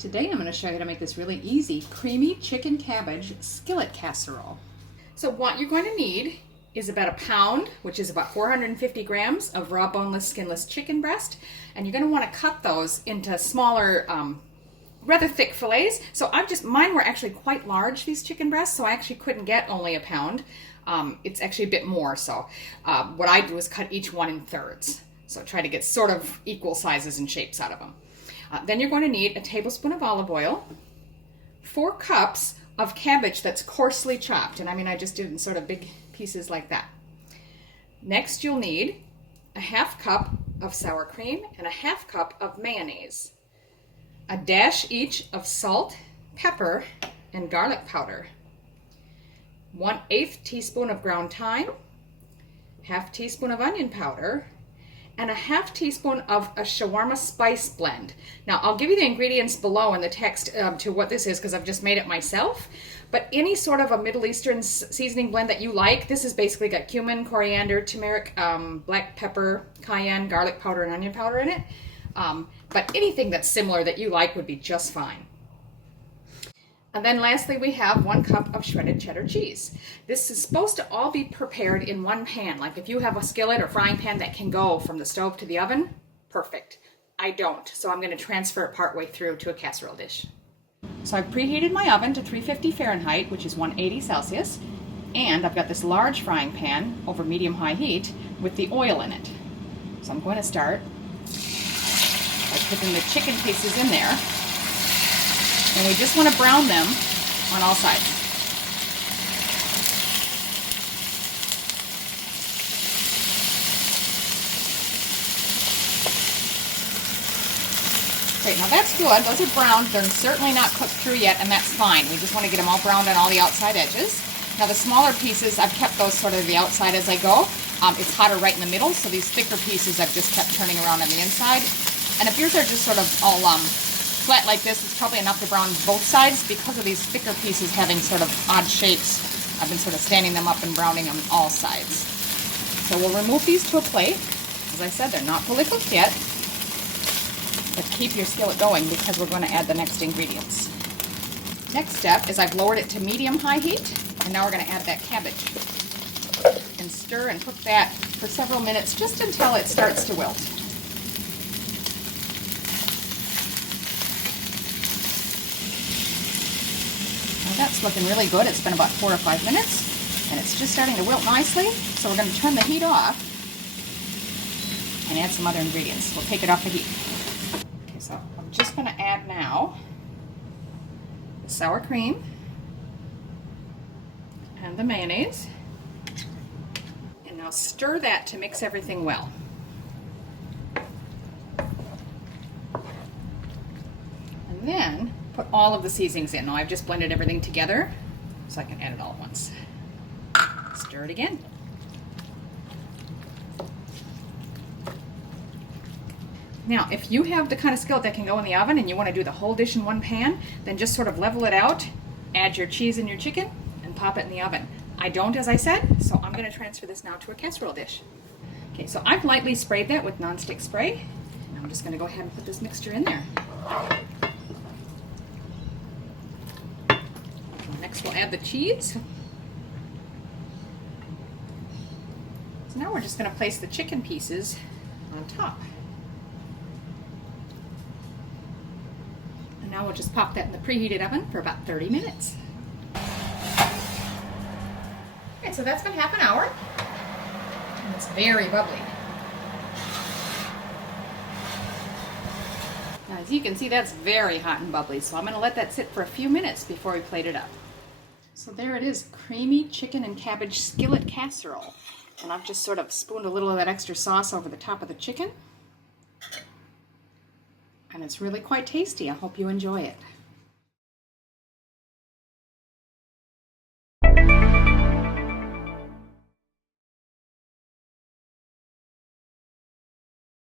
Today I'm going to show you how to make this really easy creamy chicken cabbage skillet casserole. So what you're going to need is about a pound, which is about 450 grams of raw boneless skinless chicken breast, and you're going to want to cut those into smaller rather thick fillets. So mine were actually quite large, these chicken breasts, so I actually couldn't get only a pound. It's actually a bit more, so what I do is cut each one in thirds. So try to get sort of equal sizes and shapes out of them. Then you're going to need a tablespoon of olive oil, 4 cups of cabbage that's coarsely chopped, and I just did it in sort of big pieces like that. Next you'll need a half cup of sour cream and a half cup of mayonnaise, a dash each of salt, pepper, and garlic powder, 1/8 teaspoon of ground thyme, half teaspoon of onion powder, and a half teaspoon of a shawarma spice blend. Now I'll give you the ingredients below in the text to what this is because I've just made it myself, but any sort of a Middle Eastern seasoning blend that you like. This has basically got cumin, coriander, turmeric, black pepper, cayenne, garlic powder, and onion powder in it. But anything that's similar that you like would be just fine. And then lastly, we have 1 cup of shredded cheddar cheese. This is supposed to all be prepared in one pan. Like if you have a skillet or frying pan that can go from the stove to the oven, perfect. I don't, so I'm going to transfer it partway through to a casserole dish. So I've preheated my oven to 350 Fahrenheit, which is 180 Celsius, and I've got this large frying pan over medium-high heat with the oil in it. So I'm going to start by putting the chicken pieces in there. And we just want to brown them on all sides. Great, now that's good. Those are browned. They're certainly not cooked through yet, and that's fine. We just want to get them all browned on all the outside edges. Now the smaller pieces, I've kept those sort of the outside as I go. It's hotter right in the middle, so these thicker pieces I've just kept turning around on the inside. And if yours are just sort of all flat like this, it's probably enough to brown both sides. Because of these thicker pieces having sort of odd shapes, I've been sort of standing them up and browning them all sides. So we'll remove these to a plate. As I said, they're not fully cooked yet, but keep your skillet going because we're going to add the next ingredients. Next step is I've lowered it to medium-high heat, and now we're going to add that cabbage and stir and cook that for several minutes just until it starts to wilt. That's looking really good. It's been about 4 or 5 minutes, and it's just starting to wilt nicely. So we're going to turn the heat off and add some other ingredients. We'll take it off the heat. Okay, so I'm just going to add now the sour cream and the mayonnaise, and now stir that to mix everything well. And then put all of the seasonings in. Now I've just blended everything together so I can add it all at once. Stir it again. Now if you have the kind of skillet that can go in the oven and you want to do the whole dish in one pan, then just sort of level it out, add your cheese and your chicken, and pop it in the oven. I don't, as I said, so I'm going to transfer this now to a casserole dish. Okay, so I've lightly sprayed that with nonstick spray. And I'm just going to go ahead and put this mixture in there. Next we'll add the cheese. So now we're just going to place the chicken pieces on top. And now we'll just pop that in the preheated oven for about 30 minutes. Okay, so that's been half an hour. And it's very bubbly. Now as you can see, that's very hot and bubbly, so I'm going to let that sit for a few minutes before we plate it up. So there it is, creamy chicken and cabbage skillet casserole. And I've just sort of spooned a little of that extra sauce over the top of the chicken. And it's really quite tasty. I hope you enjoy it.